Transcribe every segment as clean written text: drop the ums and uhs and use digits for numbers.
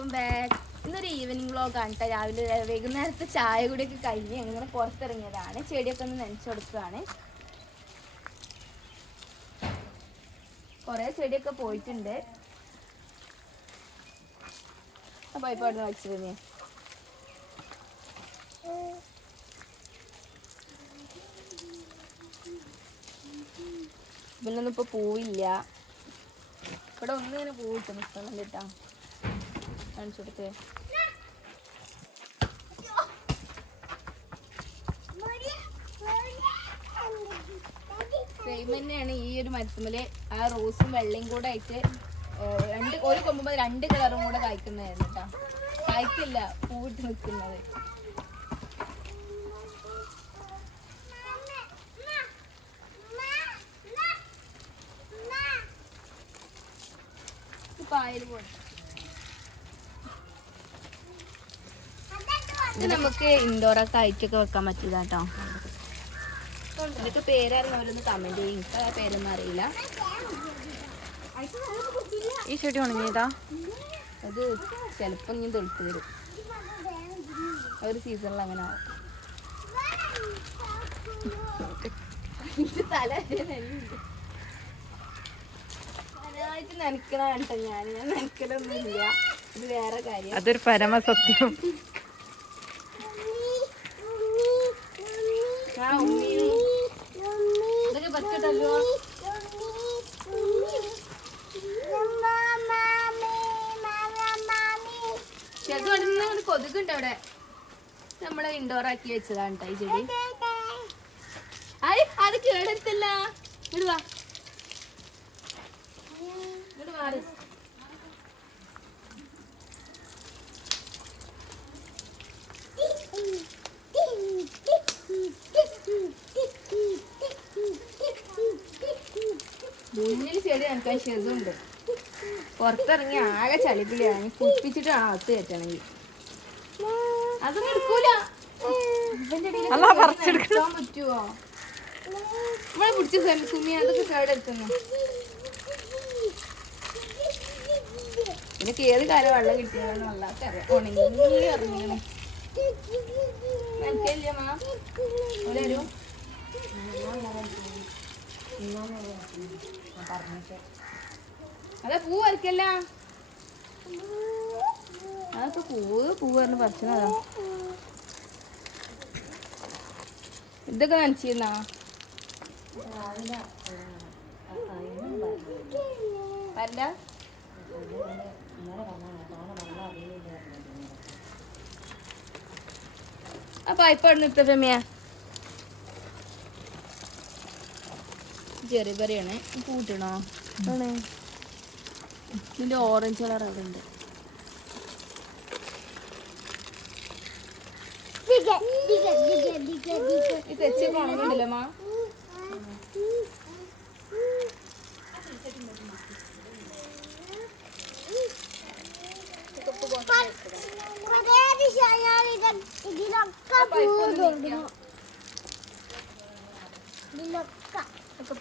Welcome back. ഇന്നൊരു evening വ്ളോഗാണ് കേട്ടോ. രാവിലെ വൈകുന്നേരത്തെ ചായ കൂടിയൊക്കെ കഴിഞ്ഞ് അങ്ങനെ പുറത്തിറങ്ങിയതാണ്. ചെടിയൊക്കെ ഒന്ന് നനച്ചു കൊടുക്കുകയാണ്. കുറേ ചെടിയൊക്കെ പോയിട്ടുണ്ട്. അപ്പോൾ ഇപ്പോൾ അവിടെ നിന്ന് വെച്ചിരുന്നേ. ഇതിലൊന്നും ഇപ്പോൾ പൂവില്ല. ഇവിടെ ഒന്നും ഇങ്ങനെ പൂവിട്ട് നിൽക്കണം കേട്ടോ. കാണിച്ചു കൊടുത്തേ. സെയിം തന്നെയാണ് ഈ ഒരു മരത്തുമ്മല്. ആ റോസും വെള്ളയും കൂടെ ആയിട്ട് ഒരു കൊമ്പുമ്പോൾ 2 കളറും കൂടെ കായ്ക്കുന്നതായിരുന്നു കേട്ടോ. കായ്ക്കില്ല, പൂവിട്ട് നിൽക്കുന്നത്. പായൽ പോലെ ഇത് നമുക്ക് ഇൻഡോറൊക്കെ ആയിട്ടൊക്കെ വെക്കാൻ പറ്റില്ല കേട്ടോ. ഇതൊക്കെ പേരറിഞ്ഞവരൊന്ന് കമന്റ് ചെയ്യും. എനിക്ക് ആ പേരൊന്നും അറിയില്ല. ഈ ചെടി ഉണങ്ങിയതാ. അത് ചിലപ്പോൾ ഇനി തെളുത്ത് വരും. ഒരു സീസണിൽ അങ്ങനെ ആവും. തല നന്നായിട്ട് നനക്കണ കേട്ടോ. ഞാൻ നനക്കലൊന്നും ഇല്ല. ഇത് വേറെ കാര്യം. അതൊരു പരമസത്യം. ഇതൊക്കെ പറ്റല്ലോ. ചെറുത് കൊതുകുണ്ട് അവിടെ. നമ്മളെ ഇൻഡോർ ആക്കി വെച്ചതാണ് കേട്ടോ ഈ ചെടി. അത് കേടെടുത്തല്ല. ഇടുവാ ഇങ്ങോട്ട് മാറി. മുന്നിൽ ചെടി നനക്കാൻ ചെറുതുണ്ട്. പുറത്തിറങ്ങി ആകെ ചളിപ്പിളിയാണ്. കുപ്പിച്ചിട്ട് വേണം അകത്ത് കയറ്റണമെങ്കിൽ. അതൊന്നും എടുക്കൂല. ഇവന്റെ ഇടയിൽ പറ്റുവോ? ഇവിടെ പിടിച്ച് സുമി അതൊക്കെ കേടെടുത്തുന്നു. എനിക്ക് ഏത് കാലം വെള്ളം കിട്ടിയാലും വെള്ളമൊക്കെ അറിയാം. ഉണങ്ങി ഇറങ്ങിയാണ്. മനസ്സിലില്ല മാ ഒരു അതെ പൂ വരക്കല്ല. അതൊക്കെ പൂ പറഞ്ഞ് പറിച്ചതാ. ഇതൊക്കെ നനച്ചിരുന്നാ വരണ്ട. ആ പൈപ്പ് അവിടെ നിർത്ത ഫെമിയ. ചെറിയ പറയാണ് കൂട്ടണോ? ഇതിന്റെ ഓറഞ്ച് കളർ അവിടെ ഉണ്ട്. തെച്ചി ഉണങ്ങിണ്ടല്ലോ മാ.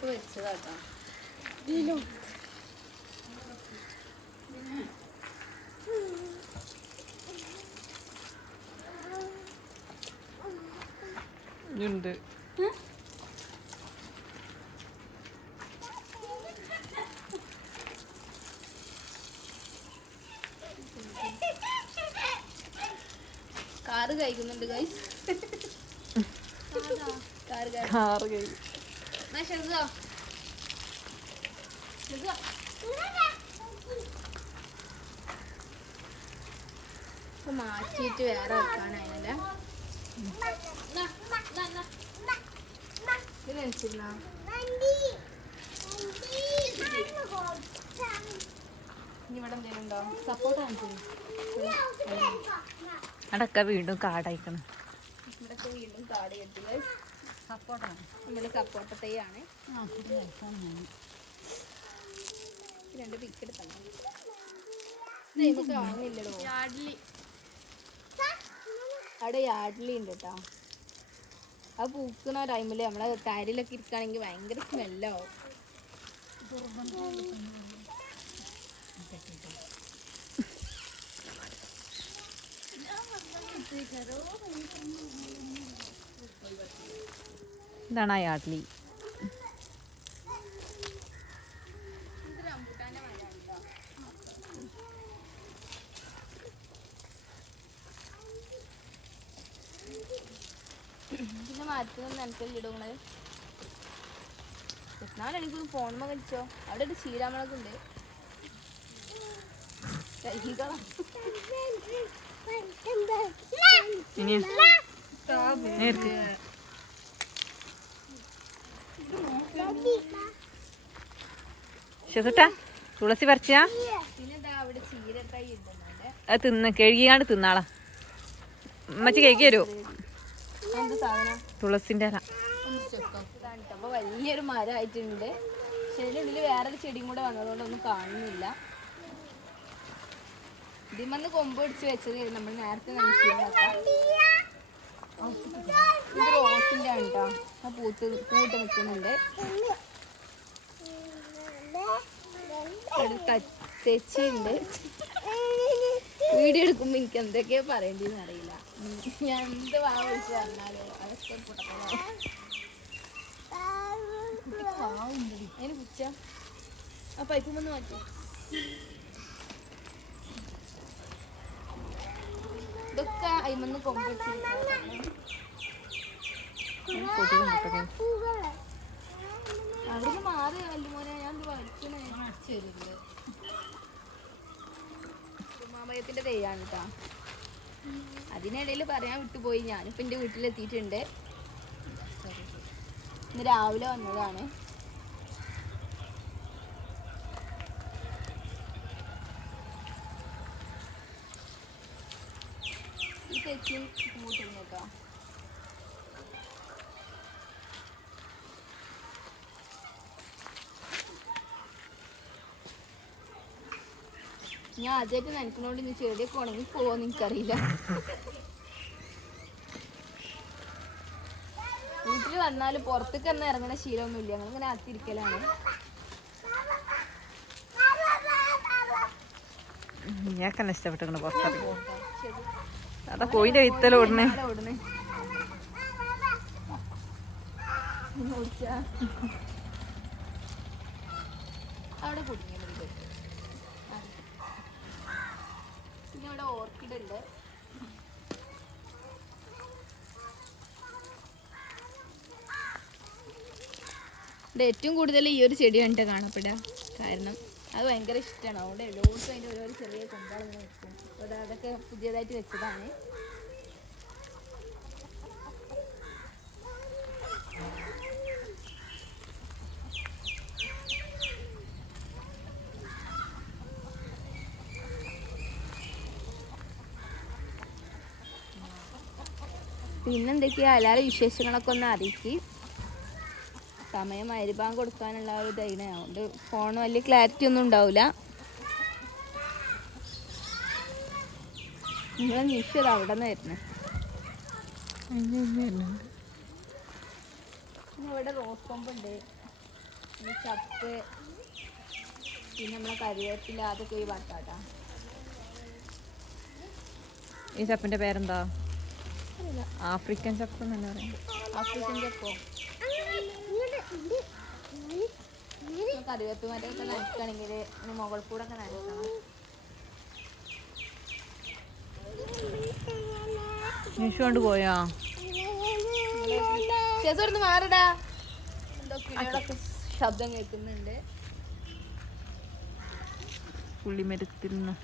വെച്ചതാട്ടോ. ഉണ്ട് കാറ് കഴിക്കുന്നുണ്ട് ഗൈസ്. മാറ്റിയിട്ട് വേറെ വെക്കാനായല്ലേ. ഇതിനനുസരിച്ചാ ഇവിടെ എന്തെങ്കിലും ഉണ്ടോ? സപ്പോർട്ട് അടക്ക വീണ്ടും കാടായിക്കണം. ഇവിടൊക്കെ വീണ്ടും കാട് കെട്ടില്ല. സപ്പോർട്ടാണ്. നമ്മുടെ സപ്പോർട്ട് തൈയാണ്. 2 പിക്ക് എടുക്കണം. കാണുന്നില്ലടോ. അവിടെ യാർഡ്ലി ഉണ്ട് കേട്ടോ. അത് പൂക്കുന്ന ടൈമിൽ നമ്മളെ കാരിലൊക്കെ ഇരിക്കുകയാണെങ്കിൽ ഭയങ്കര സ്മെല്ലാവും. ഇതാണ് ആ യാഡ്ലി. പിന്നെ മരത്തിനൊന്നും നനക്കല്ലിടുന്നത് എനിക്കൊന്ന് ഫോണുമ്പോ കളിച്ചോ. അവിടെ ഒരു ചീരാമുളകുണ്ട്. തുളസി പറിച്ചാ പിന്നെ അവിടെ ചീര തൈ ഇടുന്നുണ്ട്. അത് കഴുകിയാണ്ട് തിന്നാളാ. അമ്മച്ചി കേക്ക് തരുമോ? എന്ത് സാധനം? തുളസിന്റെ ഇല. അപ്പൊ വലിയൊരു മരമായിട്ടുണ്ട്. പക്ഷെ അതിൻ്റെ ഉള്ളിൽ വേറൊരു ചെടിയും കൂടെ വന്നതുകൊണ്ടൊന്നും കാണുന്നില്ല. ഇതിമന്ന് കൊമ്പ് പിടിച്ച് വെച്ചതായിരുന്നു നമ്മൾ നേരത്തെ നനച്ചിരുന്നൊക്കെ. ഇത് റോസിന്റെ ആണ് കേട്ടോ. ആ പൂട്ട് നിൽക്കുന്നുണ്ട്. തെച്ചിയുണ്ട്. വീഡിയോ എടുക്കുമ്പോ എനിക്ക് എന്തൊക്കെയാ പറയേണ്ടതെന്ന് അറിയില്ല. ഞാൻ എന്ത് വാ വിളിച്ച് പറഞ്ഞാലോ അതൊക്കെ അതിന് പുച്ച ആ പൈപ്പ് വന്ന് മാറ്റി. ഇതൊക്കെ അയിമന്ന് കൊമ്പ് അവിടുന്ന് മാറി വല്ലുമോനെ. ഞാൻ വലിക്കണേ ചെറുത് ഉമാമയത്തിന്റെ തെയ്യാണ് കേട്ടോ. അതിനിടയിൽ പറയാൻ വിട്ടുപോയി. ഞാനിപ്പോൾ എൻ്റെ വീട്ടിലെത്തിയിട്ടുണ്ട്. ഇന്ന് രാവിലെ വന്നതാണ്. ഈ തെച്ചിയും കൂട്ടുന്നു കേട്ടോ. ഞാൻ ആദ്യമായിട്ട് നനക്കുന്നോണ്ട് ഇനി ചെടിയൊക്കെ ഉണങ്ങി പോവോന്ന് എനിക്കറിയില്ല. വീട്ടിൽ വന്നാലും പുറത്തേക്ക് ഒന്നും ഇറങ്ങുന്ന ശീലമൊന്നുമില്ല. ഞങ്ങളിങ്ങനെ അകത്തിരിക്കലാണ്. ഞാക്കെന്നെ ഇഷ്ടപ്പെട്ടിട്ടുണ്ട് പുറത്തിറങ്ങി. അതാ കോയിന്റെ വിത്തല ഓടണേ. അവിടെ കുടുങ്ങി. പിന്നെ ഇവിടെ ഓർക്കിഡ് ഉണ്ട്. ഇവിടെ ഏറ്റവും കൂടുതൽ ഈ ഒരു ചെടി കണ്ടിട്ട് കാണപ്പെടുക. കാരണം അത് ഭയങ്കര ഇഷ്ടമാണ്. അവിടെ എല്ലാവർക്കും അതിൻ്റെ ഓരോ ചെറിയ കൊമ്പുകൾ ഇങ്ങനെ വെക്കും. അപ്പോൾ അതൊക്കെ പുതിയതായിട്ട് വെച്ചതാണ്. പിന്നെന്തൊക്കെയാ എല്ലാവരും വിശേഷങ്ങളൊക്കെ ഒന്ന് അറിയിക്ക്. സമയം മരുഭാഗം കൊടുക്കാനുള്ള ഒരു ധൈര്യം. അതുകൊണ്ട് ഫോൺ വലിയ ക്ലാരിറ്റി ഒന്നും ഉണ്ടാവില്ല. നിങ്ങളെ നിശ്ചയത് അവിടെ നിന്ന് വരുന്നത്. പിന്നെ ഇവിടെ റോസ് കൊമ്പുണ്ട്. പിന്നെ ചപ്പ്, പിന്നെ നമ്മളെ കരിവേപ്പില, അതൊക്കെ ഈ വാട്ടാട്ടാ. ഈ ചപ്പിന്റെ പേരെന്താ? ആഫ്രിക്കൻ ചപ്പ് എന്നല്ല പറയാം. ആഫ്രിക്കൻ ചപ്പോ? കറിവേപ്പ് മരമൊക്കെ നനയ്ക്കുകയാണെങ്കിൽ മുകൾ കൂടെ ഒക്കെ നനയ്ക്കണം. നിഷു കൊണ്ട് പോയാ ചേച്ചോടുന്ന് മാറിടാ. എന്തോ കിളികളൊക്കെ ശബ്ദം കേൾക്കുന്നുണ്ട്. പുള്ളിമരത്തിൽ നിന്ന്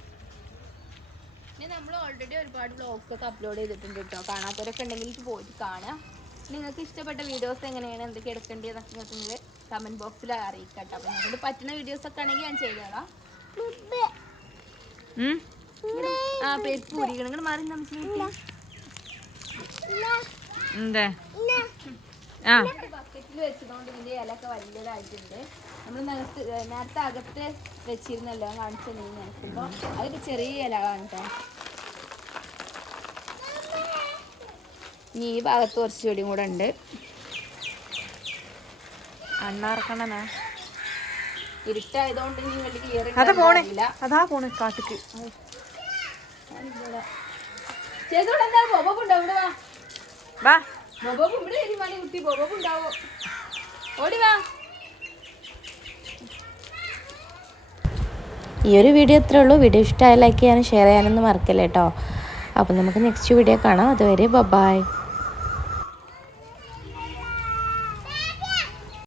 പിന്നെ നമ്മൾ ഓൾറെഡി ഒരുപാട് വ്ളോഗ്സ് ഒക്കെ അപ്ലോഡ് ചെയ്തിട്ടുണ്ട് കേട്ടോ. കാണാത്തവരൊക്കെ ഉണ്ടെങ്കിൽ എനിക്ക് പോയിട്ട് കാണാം. നിങ്ങൾക്ക് ഇഷ്ടപ്പെട്ട വീഡിയോസ് എങ്ങനെയാണ്, എന്തൊക്കെ എടുക്കേണ്ടതെന്നൊക്കെ നിങ്ങൾക്ക് കമൻറ്റ് ബോക്സിൽ അറിയിക്കാം കേട്ടോ. അപ്പം നിങ്ങൾക്ക് പറ്റുന്ന വീഡിയോസൊക്കെ ആണെങ്കിൽ ഞാൻ ചെയ്തോളാം. ആ പെരുപ്പ് കൂടിക്കണം. നിങ്ങൾ മാറി ബക്കറ്റിൽ വെച്ചതുകൊണ്ട് ഇതിൻ്റെ ഇലയൊക്കെ വലിയതായിട്ടുണ്ട്. നമ്മൾ നേരത്തെ അകത്ത് വെച്ചിരുന്നല്ലോ കാണിച്ചു നനയ്ക്കുമ്പോൾ. അതൊക്കെ ചെറിയ ഇലകളാണ് കേട്ടോ. ഇനി ഈ ഭാഗത്ത് കുറച്ച് ചെടിയും കൂടെ ഉണ്ട്. അണ്ണാർക്കണ്ണനാ ഇരുട്ടായതുകൊണ്ട് ഇനി വലിയ ക്ലിയർ അതാ പോണേ കാട്ടിക്ക്. ചേച്ചോടെന്താ ബോബുണ്ടോ ഇവിടെ വാ വാ ബോബു ഇവിടെ വരും മണി കുട്ടി ബോബു ഉണ്ടാവോ ഓടി വാ. ഈ ഒരു വീഡിയോ ഇത്രേ ഉള്ളൂ. വീഡിയോ ഇഷ്ടമായ ലൈക്ക് ചെയ്യാനും ഷെയർ ചെയ്യാനൊന്നും മറക്കല്ലേ കേട്ടോ. അപ്പോൾ നമുക്ക് നെക്സ്റ്റ് വീഡിയോ കാണാം. അതുവരെ ബൈ.